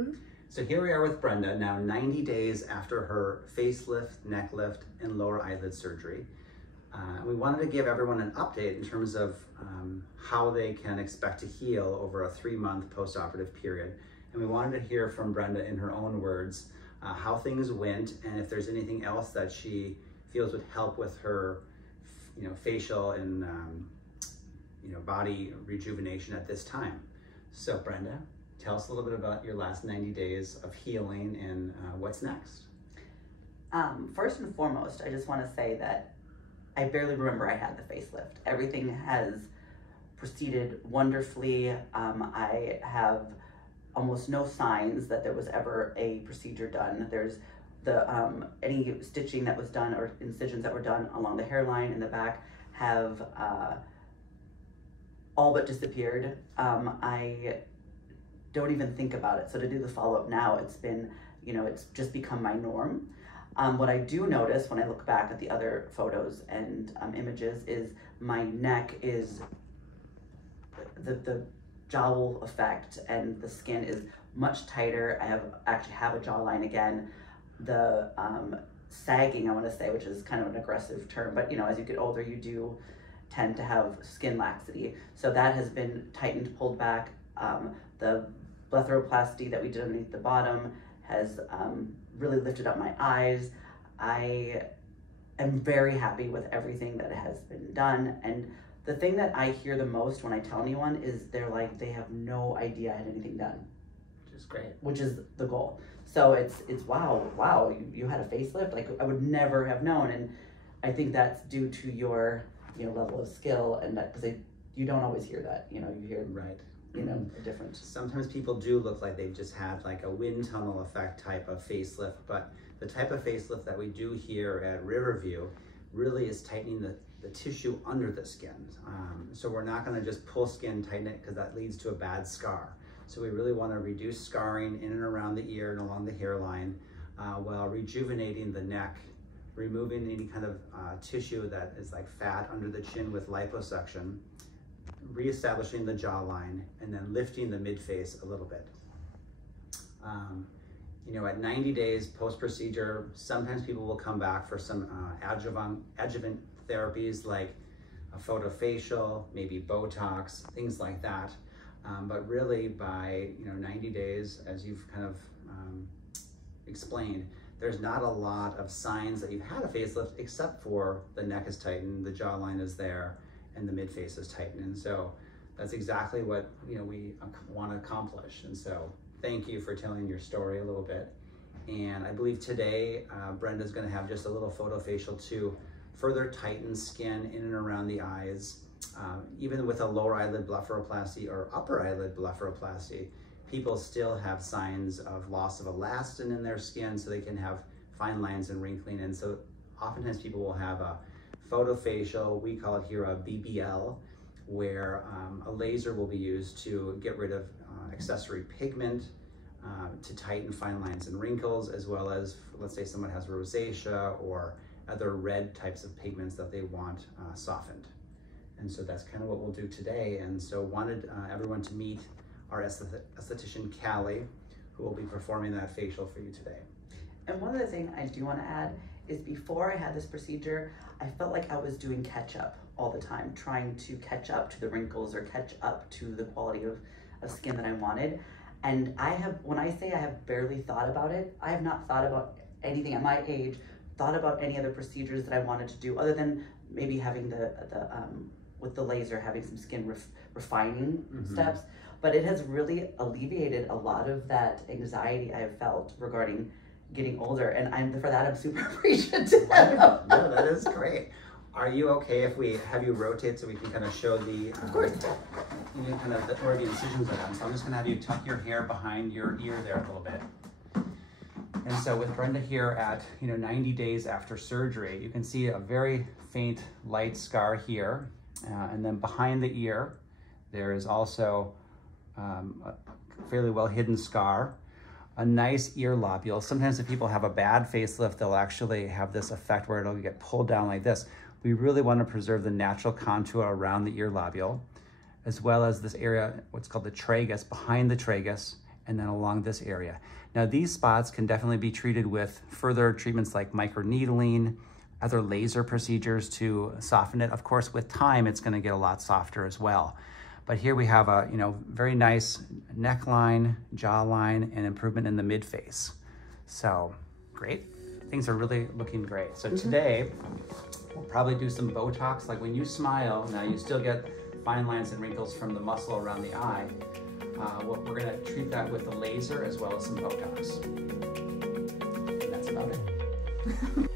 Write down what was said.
Mm-hmm. So here we are with Brenda, now 90 days after her facelift, neck lift, and lower eyelid surgery. We wanted to give everyone an update in terms of how they can expect to heal over a 3-month post-operative period. And we wanted to hear from Brenda in her own words how things went, and if there's anything else that she feels would help with her facial and body rejuvenation at this time. So Brenda, tell us a little bit about your last 90 days of healing and what's next. First and foremost, I just want to say that I barely remember I had the facelift. Everything has proceeded wonderfully. I have almost no signs that there was ever a procedure done. There's any stitching that was done or incisions that were done along the hairline in the back have all but disappeared. I don't even think about it. So to do the follow-up now, it's been, it's just become my norm. What I do notice when I look back at the other photos and images is my neck is, the jowl effect and the skin is much tighter. I actually have a jawline again. The sagging, I want to say, which is kind of an aggressive term, but as you get older, you do tend to have skin laxity. So that has been tightened, pulled back. The blepharoplasty that we did underneath the bottom has really lifted up my eyes. I am very happy with everything that has been done. And the thing that I hear the most when I tell anyone is they're like, they have no idea I had anything done. Which is great. Which is the goal. So it's wow, you had a facelift? Like, I would never have known. And I think that's due to your level of skill, and that because you don't always hear that. You hear right. A difference. Sometimes people do look like they've just had like a wind tunnel effect type of facelift, but the type of facelift that we do here at Riverview really is tightening the tissue under the skin. So we're not going to just pull skin, tighten it, because that leads to a bad scar. So we really want to reduce scarring in and around the ear and along the hairline while rejuvenating the neck, removing any kind of tissue that is like fat under the chin with liposuction, reestablishing the jawline, and then lifting the mid-face a little bit. At 90 days post-procedure, sometimes people will come back for some adjuvant therapies like a photofacial, maybe Botox, things like that. But really by 90 days, as you've kind of explained, there's not a lot of signs that you've had a facelift except for the neck is tightened, the jawline is there, and the mid-face is tightened. And so that's exactly what we want to accomplish. And so thank you for telling your story a little bit. And I believe today Brenda's going to have just a little photofacial to further tighten skin in and around the eyes. Even with a lower eyelid blepharoplasty or upper eyelid blepharoplasty, people still have signs of loss of elastin in their skin, so they can have fine lines and wrinkling. And so oftentimes people will have a photofacial, we call it here a BBL, where a laser will be used to get rid of accessory pigment, to tighten fine lines and wrinkles, as well as, let's say someone has rosacea or other red types of pigments that they want softened. And so that's kind of what we'll do today. And so wanted everyone to meet our esthetician, Callie, who will be performing that facial for you today. And one other thing I do want to add is before I had this procedure, I felt like I was doing catch up all the time, trying to catch up to the wrinkles or catch up to the quality of skin that I wanted. And when I say I have barely thought about it, I have not thought about anything at my age, thought about any other procedures that I wanted to do, other than maybe having with the laser, having some skin refining steps. But it has really alleviated a lot of that anxiety I have felt regarding getting older, and for that I'm super appreciative. No, that is great. Are you okay if we have you rotate so we can kind of show the of course, where the incisions are done? So I'm just going to have you tuck your hair behind your ear there a little bit. And so with Brenda here at 90 days after surgery, you can see a very faint light scar here, and then behind the ear there is also a fairly well hidden scar. A nice ear lobule. Sometimes if people have a bad facelift, they'll actually have this effect where it'll get pulled down like this. We really want to preserve the natural contour around the ear lobule, as well as this area, what's called the tragus, behind the tragus, and then along this area. Now these spots can definitely be treated with further treatments like microneedling, other laser procedures to soften it. Of course, with time, it's gonna get a lot softer as well. But here we have a very nice neckline, jawline, and improvement in the mid-face. So great, things are really looking great. So today, we'll probably do some Botox. Like when you smile, now you still get fine lines and wrinkles from the muscle around the eye. We're gonna treat that with a laser as well as some Botox. And that's about it.